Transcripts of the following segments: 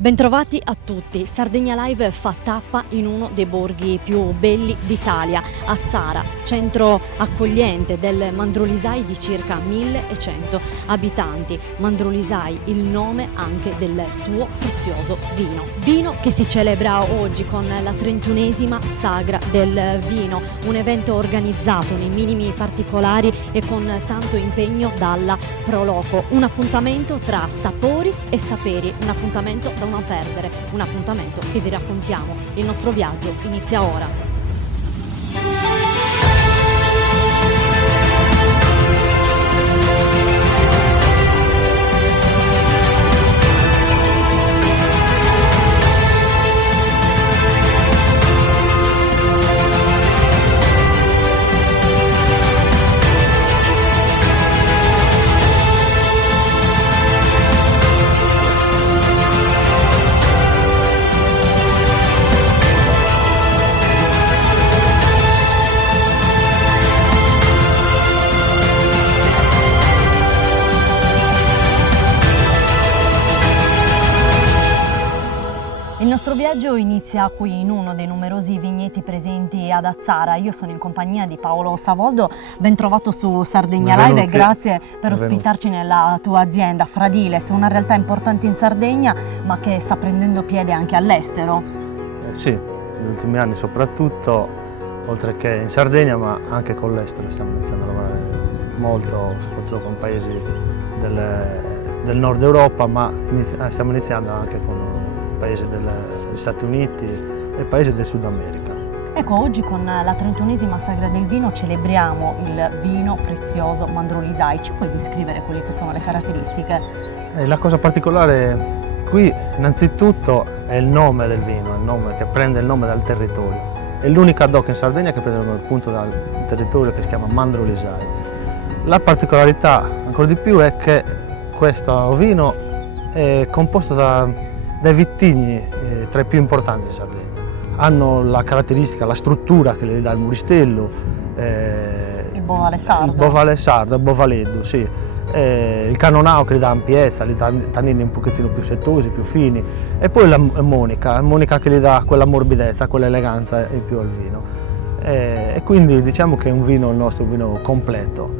Bentrovati a tutti. Sardegna Live fa tappa in uno dei borghi più belli d'Italia, a Zara, centro accogliente del Mandrolisai di circa 1100 abitanti. Mandrolisai, il nome anche del suo prezioso vino. Vino che si celebra oggi con la 31esima Sagra del Vino, un evento organizzato nei minimi particolari e con tanto impegno dalla Proloco. Un appuntamento tra sapori e saperi, un appuntamento da non perdere, un appuntamento che vi raccontiamo. Il nostro viaggio inizia ora. Il nostro viaggio inizia qui in uno dei numerosi vigneti presenti ad Azzara. Io sono in compagnia di Paolo Savoldo, ben trovato su Sardegna Live e grazie per ospitarci nella tua azienda Fradiles, una realtà importante in Sardegna ma che sta prendendo piede anche all'estero. Sì, negli ultimi anni soprattutto, oltre che in Sardegna ma anche con l'estero stiamo iniziando a lavorare molto, soprattutto con paesi del nord Europa, ma stiamo iniziando anche con paesi degli Stati Uniti e paesi del Sud America. Ecco, oggi con la 31esima Sagra del Vino celebriamo il vino prezioso Mandrolisai. Ci puoi descrivere quelle che sono le caratteristiche? La cosa particolare qui innanzitutto è il nome del vino, il nome che prende il nome dal territorio. È l'unica DOC in Sardegna che prende il punto dal territorio, che si chiama Mandrolisai. La particolarità ancora di più è che questo vino è composto dai vitigni tra i più importanti in Sardegna. Hanno la caratteristica, la struttura che le dà il Muristello, il Bovale Sardo. Il Bovale Sardo, il Bovaleddu, sì. Il Cannonau che gli dà ampiezza, gli dà tannini un pochettino più setosi, più fini, e poi la Monica che gli dà quella morbidezza, quella eleganza in più al vino. E quindi diciamo che è un vino, il nostro vino completo.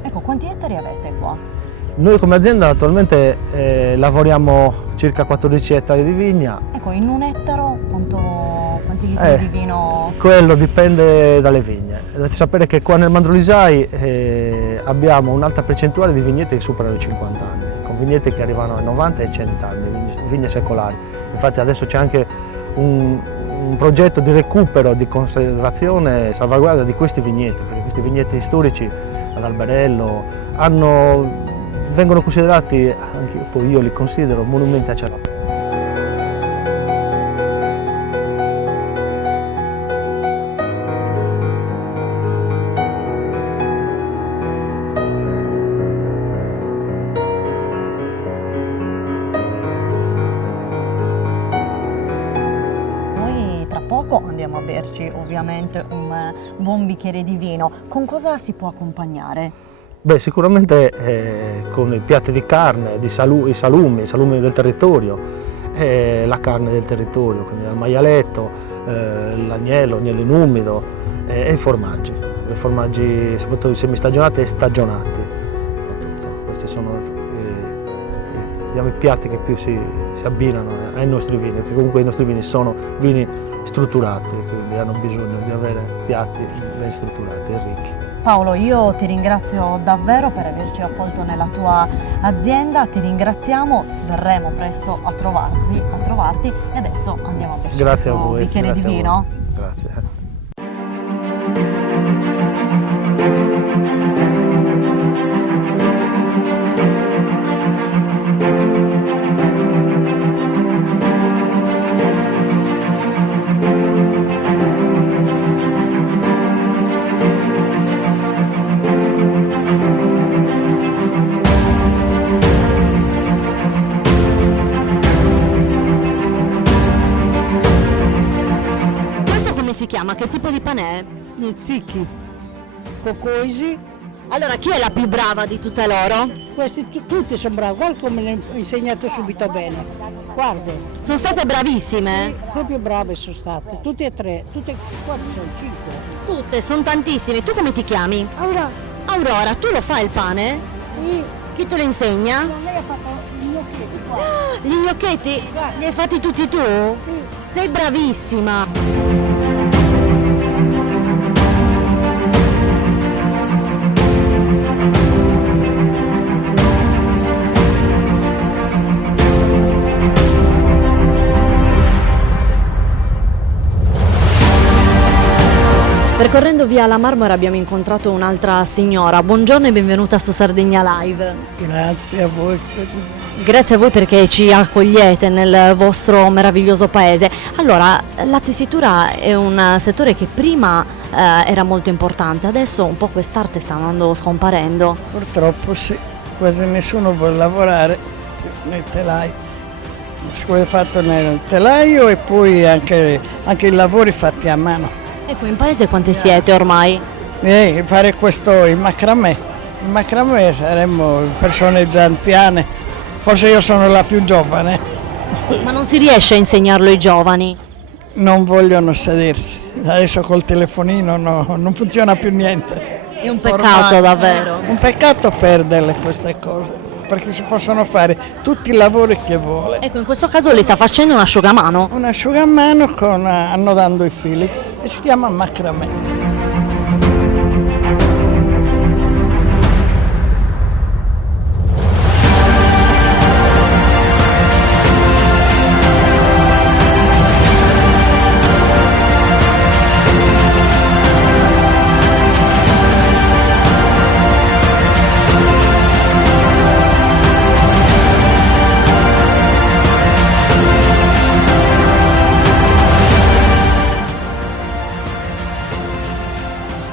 Ecco, quanti ettari avete qua? Noi come azienda attualmente lavoriamo circa 14 ettari di vigna. Ecco, in un ettaro quanti litri di vino? Quello dipende dalle vigne. Dovete sapere che qua nel Mandrolisai abbiamo un'alta percentuale di vigneti che superano i 50 anni, con vigneti che arrivano ai 90 e ai 100 anni, vigne secolari. Infatti adesso c'è anche un progetto di recupero, di conservazione e salvaguardia di questi vigneti, perché questi vigneti storici ad Alberello vengono considerati, anche io li considero, monumenti a cielo. Noi tra poco andiamo a berci ovviamente un buon bicchiere di vino. Con cosa si può accompagnare? Beh, sicuramente con i piatti di carne, i salumi del territorio, la carne del territorio, quindi il maialetto, l'agnello in umido e i formaggi soprattutto semistagionati e stagionati. Questi sono i piatti che più si abbinano ai nostri vini, perché comunque i nostri vini sono vini strutturati, quindi hanno bisogno di avere piatti ben strutturati e ricchi. Paolo, io ti ringrazio davvero per averci accolto nella tua azienda, ti ringraziamo, verremo presto a trovarti e adesso andiamo a berci questo bicchiere di vino. Grazie. Si chiama? Che tipo di panè? Zicchi, cocoisi, Allora, chi è la più brava di tutte loro? Questi tutti sono bravi, qualcuno me l'ha insegnato subito bene. Guarda, Sono state bravissime? proprio brave sono state, tutte e tre, tutte quanti sono? 5. Tutte, sono tantissime. Tu come ti chiami? Allora, Aurora, tu lo fai il pane? sì, Chi te lo insegna? lei ha fatto i gnocchetti qua. Gli gnocchetti? Li hai fatti tutti tu? Sì. Sei bravissima! Percorrendo via la Marmora abbiamo incontrato un'altra signora. Buongiorno e benvenuta su Sardegna Live. Grazie a voi. Grazie a voi perché ci accogliete nel vostro meraviglioso paese. Allora, la tessitura è un settore che prima era molto importante, adesso un po' quest'arte sta andando scomparendo. Purtroppo sì, quasi nessuno vuole lavorare nei telai. Si è fatto nel telaio e poi anche i lavori fatti a mano. Ecco, in paese quante siete ormai? Fare questo il macramè saremmo persone già anziane, forse io sono la più giovane, Ma non si riesce a insegnarlo ai giovani? non vogliono sedersi, adesso col telefonino non funziona più niente. È un peccato davvero. Un peccato perderle queste cose, perché si possono fare tutti i lavori che vuole. Ecco, in questo caso lei sta facendo un asciugamano. Un asciugamano annodando i fili e si chiama macramè.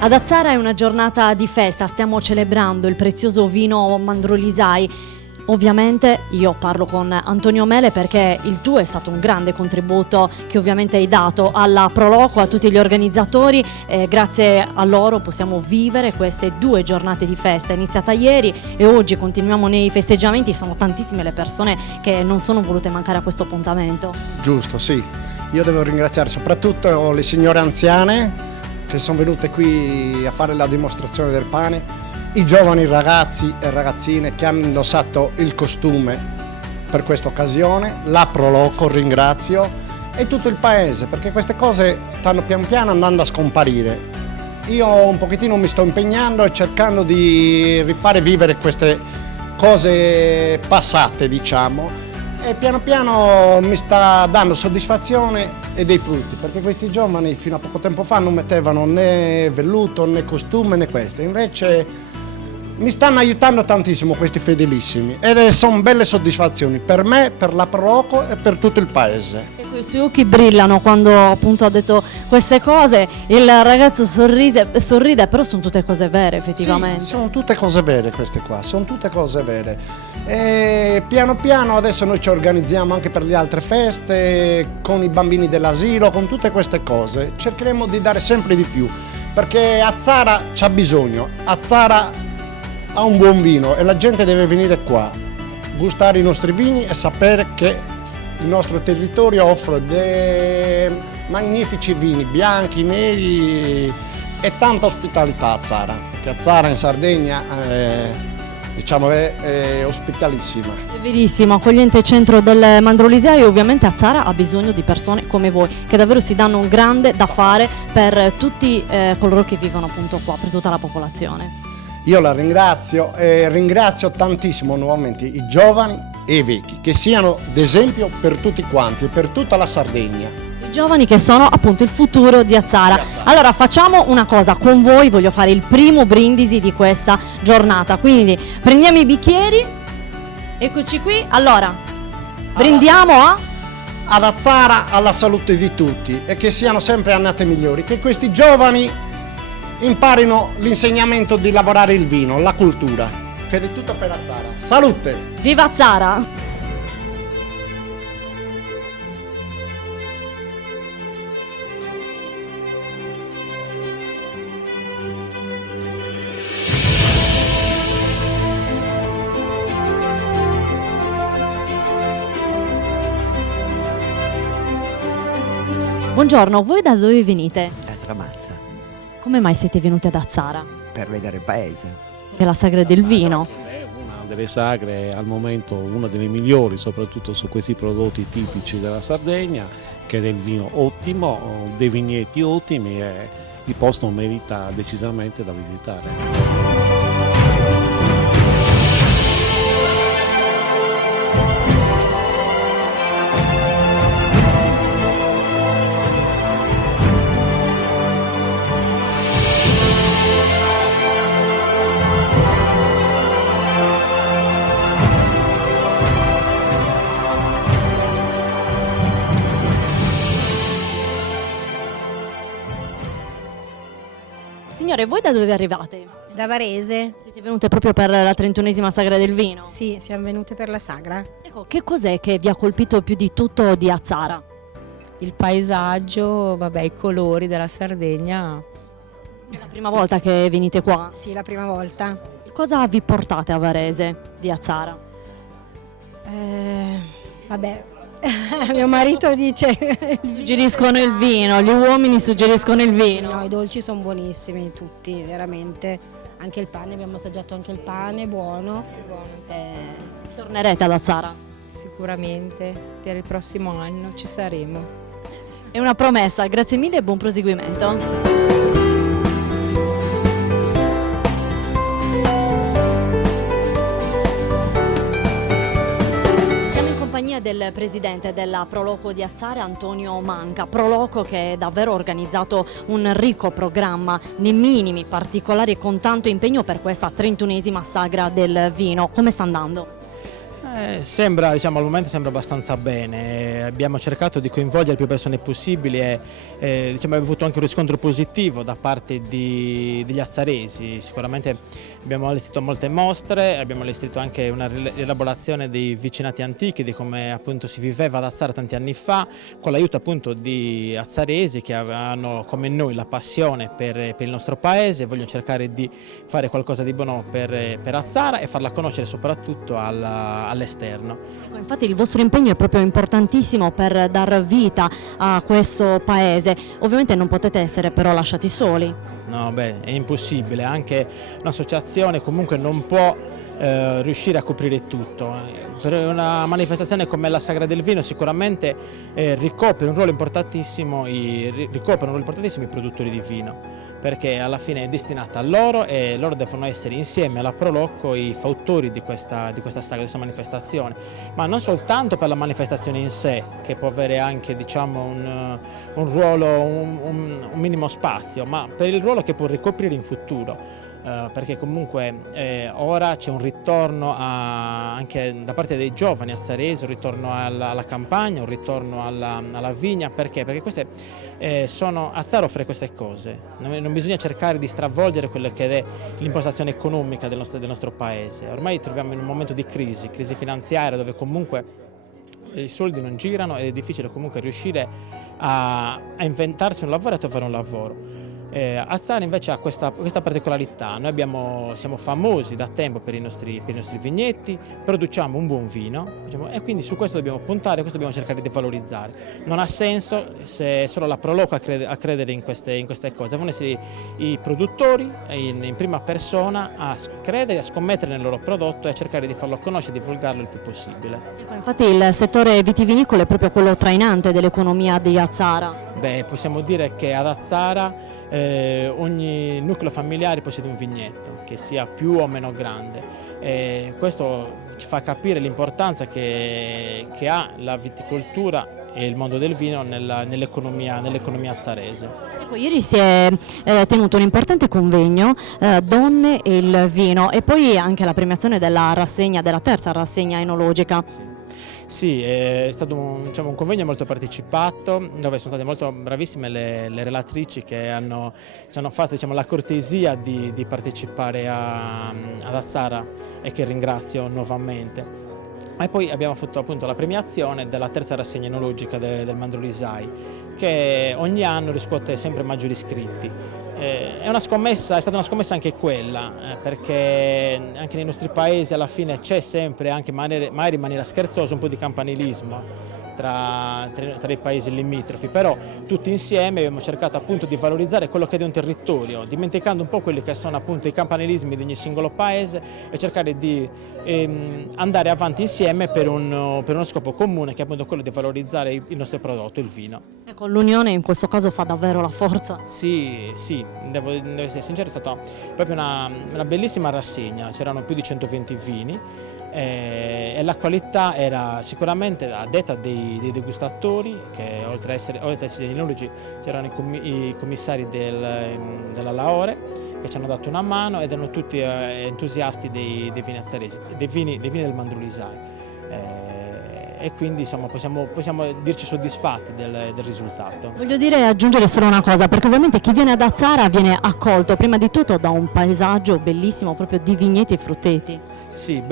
Ad Azzara è una giornata di festa, stiamo celebrando il prezioso vino Mandrolisai. Ovviamente io parlo con Antonio Mele perché il tuo è stato un grande contributo che ovviamente hai dato alla Proloco, a tutti gli organizzatori. Grazie a loro possiamo vivere queste 2 giornate di festa, è iniziata ieri e oggi continuiamo nei festeggiamenti. Sono tantissime le persone che non sono volute mancare a questo appuntamento. Giusto, sì. Io devo ringraziare soprattutto le signore anziane che sono venute qui a fare la dimostrazione del pane, i giovani ragazzi e ragazzine che hanno indossato il costume per questa occasione, la Proloco ringrazio e tutto il paese, perché queste cose stanno pian piano andando a scomparire. Io un pochettino mi sto impegnando e cercando di rifare vivere queste cose passate, diciamo, e piano piano mi sta dando soddisfazione e dei frutti, perché questi giovani fino a poco tempo fa non mettevano né velluto né costume né questo, invece mi stanno aiutando tantissimo questi fedelissimi ed sono belle soddisfazioni per me, per la Proloco e per tutto il paese. Ecco, i suoi occhi brillano quando appunto ha detto queste cose, il ragazzo sorride, però sono tutte cose vere effettivamente. Sì, sono tutte cose vere queste qua, sono tutte cose vere. E piano piano adesso noi ci organizziamo anche per le altre feste, con i bambini dell'asilo, con tutte queste cose. Cercheremo di dare sempre di più, perché Azzara c'ha bisogno, Azzara ha un buon vino e la gente deve venire qua, gustare i nostri vini e sapere che il nostro territorio offre dei magnifici vini bianchi, neri e tanta ospitalità a Azzara, perché Azzara in Sardegna è ospitalissima. È verissimo, accogliente centro del Mandrolisai e ovviamente Azzara ha bisogno di persone come voi che davvero si danno un grande da fare per tutti coloro che vivono appunto qua, per tutta la popolazione. Io la ringrazio e ringrazio tantissimo nuovamente i giovani e i vecchi, che siano d'esempio per tutti quanti e per tutta la Sardegna. I giovani che sono appunto il futuro di Azzara. Allora facciamo una cosa, con voi voglio fare il primo brindisi di questa giornata, quindi prendiamo i bicchieri, eccoci qui, allora brindiamo ad Azzara, alla salute di tutti e che siano sempre annate migliori, che questi giovani imparino l'insegnamento di lavorare il vino, la cultura, che è di tutto per Azzara. Salute! Viva Azzara! Buongiorno, voi da dove venite? Da Tramazza, Come mai siete venuti ad Azzara? per vedere il paese. Per la sagra del vino. È una delle sagre al momento, una delle migliori, soprattutto su questi prodotti tipici della Sardegna, che è del vino ottimo, dei vigneti ottimi e il posto merita decisamente da visitare. Signore, voi da dove arrivate? Da Varese? Siete venute proprio per la 31esima sagra del vino? Sì, siamo venute per la sagra. Ecco, che cos'è che vi ha colpito più di tutto di Azzara? Il paesaggio, vabbè, i colori della Sardegna. È la prima volta che venite qua? Sì, la prima volta. Cosa vi portate a Varese di Azzara? Vabbè, mio marito dice... Suggeriscono il vino, gli uomini suggeriscono il vino. No, i dolci sono buonissimi, tutti, veramente. Anche il pane, abbiamo assaggiato anche il pane, buono. Tornerete ad Azzara? Sicuramente per il prossimo anno ci saremo. È una promessa, grazie mille e buon proseguimento. Del presidente della Proloco di Azzara, Antonio Manca. Proloco che ha davvero organizzato un ricco programma nei minimi particolari con tanto impegno per questa 31esima sagra del vino. Come sta andando? Sembra, diciamo, al momento sembra abbastanza bene. Abbiamo cercato di coinvolgere più persone possibili e diciamo, abbiamo avuto anche un riscontro positivo da parte degli azzaresi. Sicuramente abbiamo allestito molte mostre, abbiamo allestito anche una rielaborazione dei vicinati antichi, di come appunto si viveva ad Azzara tanti anni fa, con l'aiuto appunto di azzaresi che hanno come noi la passione per il nostro paese, vogliono cercare di fare qualcosa di buono per Azzara e farla conoscere soprattutto all'esterno. Ecco, infatti il vostro impegno è proprio importantissimo per dar vita a questo paese. Ovviamente non potete essere però lasciati soli. No, beh, è impossibile, anche un'associazione comunque non può riuscire a coprire tutto. Per una manifestazione come la Sagra del Vino sicuramente ricoprono un ruolo importantissimo i produttori di vino, perché alla fine è destinata a loro e loro devono essere insieme alla Proloco i fautori di questa sagra, di questa manifestazione, ma non soltanto per la manifestazione in sé, che può avere anche, diciamo, un ruolo, un minimo spazio, ma per il ruolo che può ricoprire in futuro. Perché comunque ora c'è un ritorno anche da parte dei giovani azzaresi, un ritorno alla campagna, un ritorno alla vigna. Perché? Perché queste Azzara offre queste cose, non bisogna cercare di stravolgere quella che è l'impostazione economica del nostro paese. Ormai troviamo in un momento di crisi finanziaria, dove comunque i soldi non girano ed è difficile comunque riuscire a inventarsi un lavoro e a trovare un lavoro. Azzara invece ha questa particolarità. Noi siamo famosi da tempo per i nostri vigneti, produciamo un buon vino, diciamo, e quindi su questo dobbiamo puntare, questo dobbiamo cercare di valorizzare. Non ha senso se solo la Proloco a credere in queste cose, devono essere i produttori in prima persona a credere, a scommettere nel loro prodotto e a cercare di farlo conoscere e divulgarlo il più possibile. Ecco, infatti il settore vitivinicolo è proprio quello trainante dell'economia di Azzara. Beh, possiamo dire che ad Azzara ogni nucleo familiare possiede un vigneto, che sia più o meno grande. Questo ci fa capire l'importanza che ha la viticoltura e il mondo del vino nell'economia azzarese. Ecco, ieri si è tenuto un importante convegno, Donne e il vino, e poi anche la premiazione della terza rassegna enologica. Sì, è stato un convegno molto partecipato, dove sono state molto bravissime le relatrici che ci hanno fatto, diciamo, la cortesia di partecipare ad Azzara, e che ringrazio nuovamente. E poi abbiamo fatto appunto la premiazione della terza rassegna enologica del Mandrolisai, che ogni anno riscuote sempre maggiori iscritti. È stata una scommessa anche quella, perché anche nei nostri paesi alla fine c'è sempre, anche magari in maniera scherzosa, un po' di campanilismo. tra i paesi limitrofi, però tutti insieme abbiamo cercato appunto di valorizzare quello che è di un territorio, dimenticando un po' quelli che sono appunto i campanilismi di ogni singolo paese e cercare di andare avanti insieme per uno scopo comune, che è appunto quello di valorizzare il nostro prodotto, il vino. Ecco, l'unione in questo caso fa davvero la forza. Sì, devo essere sincero, è stata proprio una bellissima rassegna, c'erano più di 120 vini. E la qualità era sicuramente a detta dei degustatori, che oltre ad essere gli enologi c'erano i commissari della Laore che ci hanno dato una mano, ed erano tutti entusiasti dei vini azzaresi, dei vini del Mandrolisai. E quindi insomma possiamo dirci soddisfatti del risultato. Voglio aggiungere solo una cosa, perché ovviamente chi viene ad Azzara viene accolto prima di tutto da un paesaggio bellissimo proprio di vigneti e frutteti. Sì,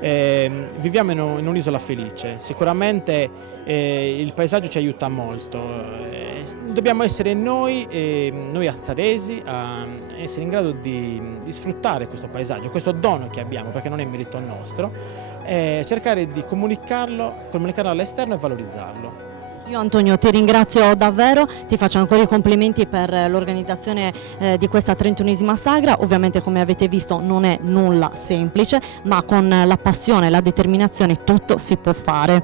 viviamo in un'isola felice, sicuramente il paesaggio ci aiuta molto, dobbiamo essere noi azzaresi a essere in grado di sfruttare questo paesaggio, questo dono che abbiamo, perché non è merito nostro, cercare di comunicarlo all'esterno e valorizzarlo. Io Antonio ti ringrazio davvero, ti faccio ancora i complimenti per l'organizzazione di questa 31esima sagra. Ovviamente, come avete visto, non è nulla semplice, ma con la passione e la determinazione tutto si può fare.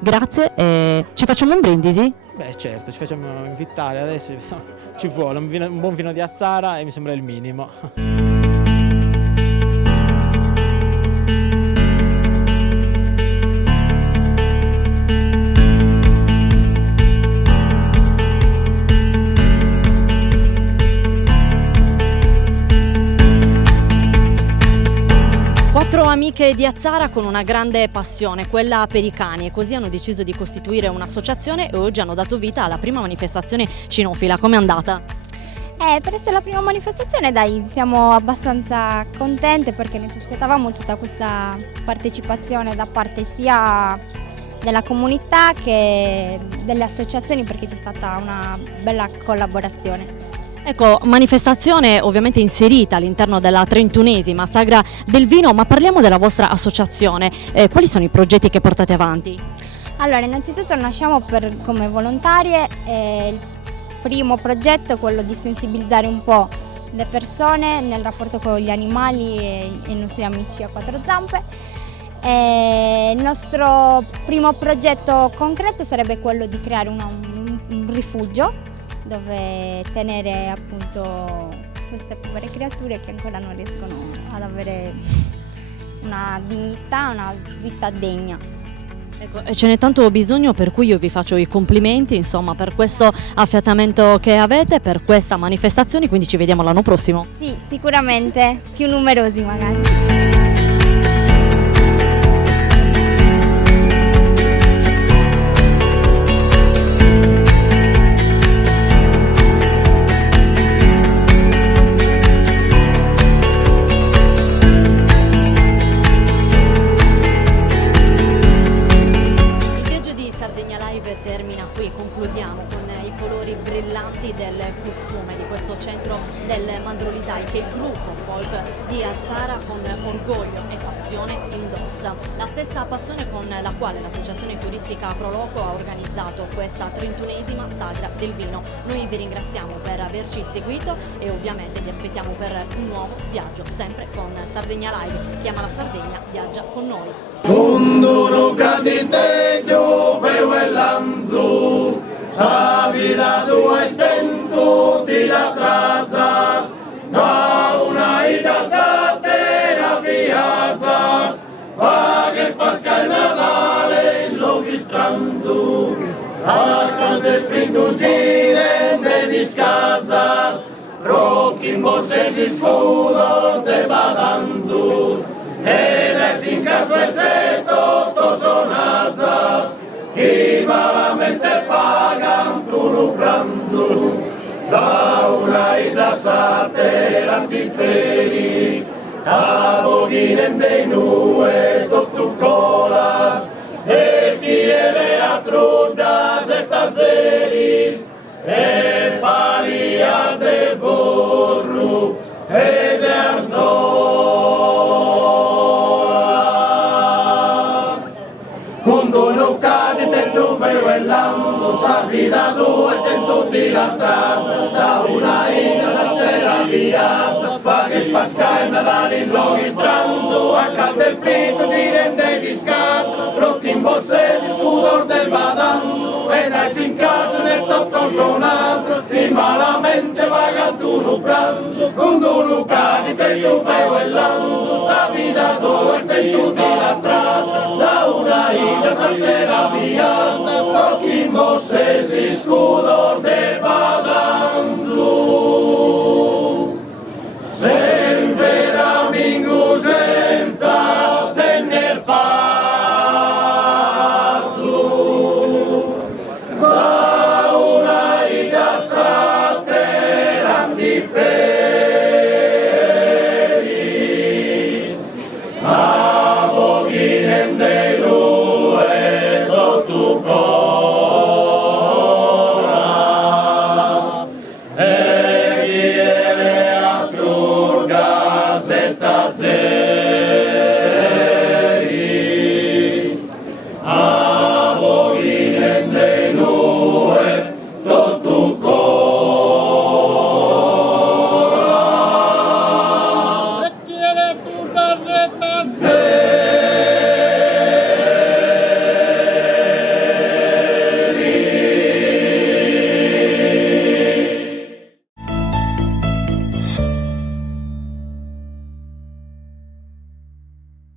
Grazie, ci facciamo un brindisi? Certo, ci facciamo invitare, adesso ci vuole un buon vino di Azzara e mi sembra il minimo. Quattro amiche di Azzara con una grande passione, quella per i cani, e così hanno deciso di costituire un'associazione e oggi hanno dato vita alla prima manifestazione cinofila. Com'è andata? Per essere la prima manifestazione, siamo abbastanza contente, perché non ci aspettavamo tutta questa partecipazione da parte sia della comunità che delle associazioni, perché c'è stata una bella collaborazione. Ecco, manifestazione ovviamente inserita all'interno della 31esima sagra del vino, ma parliamo della vostra associazione. Quali sono i progetti che portate avanti? Allora, innanzitutto nasciamo come volontarie. Il primo progetto è quello di sensibilizzare un po' le persone nel rapporto con gli animali e i nostri amici a quattro zampe. Il nostro primo progetto concreto sarebbe quello di creare un rifugio dove tenere appunto queste povere creature che ancora non riescono ad avere una dignità, una vita degna. Ecco, e ce n'è tanto bisogno, per cui io vi faccio i complimenti, insomma, per questo affiatamento che avete, per questa manifestazione, quindi ci vediamo l'anno prossimo. Sì, sicuramente, più numerosi magari. Termina qui, concludiamo con i colori brillanti del costume di questo centro del Mandrolisai che il gruppo folk di Azzara con orgoglio e passione indossa. La stessa passione con la quale l'associazione turistica Proloco ha organizzato questa 31esima sagra del vino. Noi vi ringraziamo per averci seguito e ovviamente vi aspettiamo per un nuovo viaggio, sempre con Sardegna Live. Chi ama la Sardegna viaggia con noi. Sa vida tua estento ti la trazas, na una ida satera viazzas, vagues pascal Nadale in loghi stranzu, arcante frindu giren de discazzas, rockin bosses y scudos de badanzu, edes in caso e seto tosonazas, chi malamente pagan tu nu pranzu, da una ida satera ti feris, a boginen de nues tot tu colas, e chi ede a trudas et azeris, e palia de vorru, e de arzolas, quando non cade te quell'anno, sa vita tua e sten tutti l'altra, da una ina s'attera via, fa che spascai Natale in luoghi stranzo, a caldo e fritto ti rende di scatto, rotti in bossesi, scudor del badanzo, e dai in casa nel totto suonato, sti malamente vagantuno pranzo, con tu cani che tu fai quell'anno, sa vita tua e sten tutti l'altra, da una ina s'attera via, rotti in bossesi, scudor del